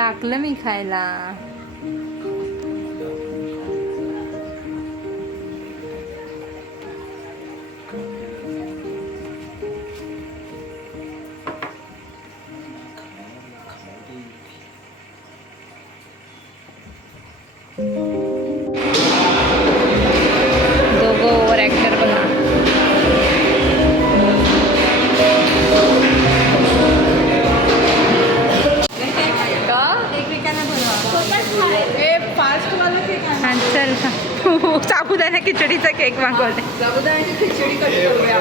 टाकलं मी खायला दोघं हा चल साबुदाणा खिचडीचा केक मागवले साबुदाण्याची खिचडी कशी करूया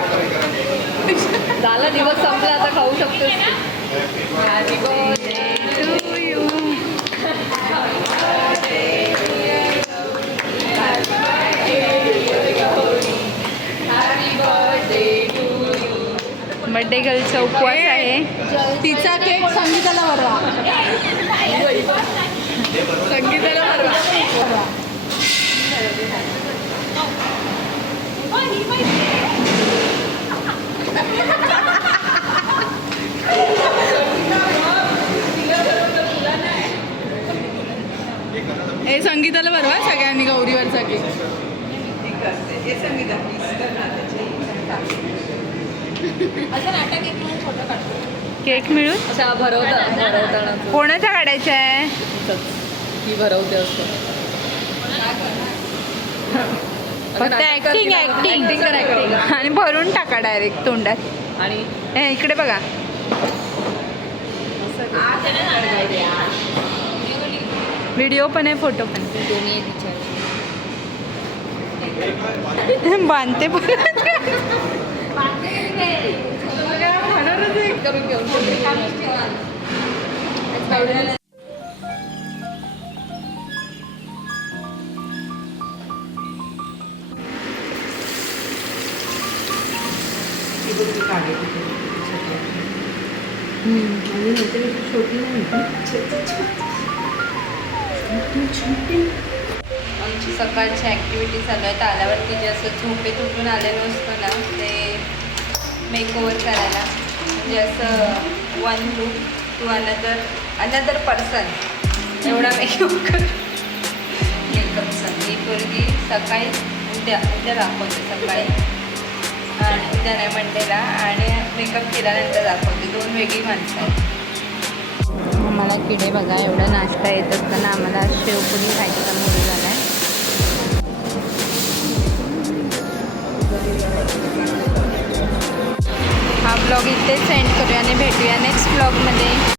झाला दिवस संपला आता खाऊ शकतो you. बर्थडे गर्लचा उपवास आहे. तिचा केक संगीताला बरवा संगीताला बरवा हे संगीताला बरवा सगळ्यांनी गौरीवरचा केक. केक मिळून? कोणाचा काढायचा आहे? ही भरवते असतं फक्त ऍक्टिंग ऍक्टिंग ऍक्टिंग कर ऍक्टिंग आणि भरून टाका डायरेक्ट तोंडात. आणि हे इकडे बघा. व्हिडिओ पण आहे फोटो पण दोन्ही एक विचार बांधते पण. करून घेऊन. आमची सकाळची ॲक्टिव्हिटी चालू आहे. तर आल्यावरती जे असं झोपेत उठून आलेलो असतो ना ते मेकओव्हर करायला. म्हणजे असं one look to another another person एवढा मेकअप कर. मेकअपचा मी पोरगी सकाळी उद्या उद्या दाखवते सकाळी. नाही मंडेला आणि मेकअप केल्यानंतर दाखवते. दोन वेगळी माणसं आहेत. आम्हाला किडे बघा एवढा नाश्ता येत असताना आम्हाला शेवपुरी खायचा मूड झाला आहे हा ब्लॉग इथेच सेंड करूया आणि भेटूया नेक्स्ट ब्लॉगमध्ये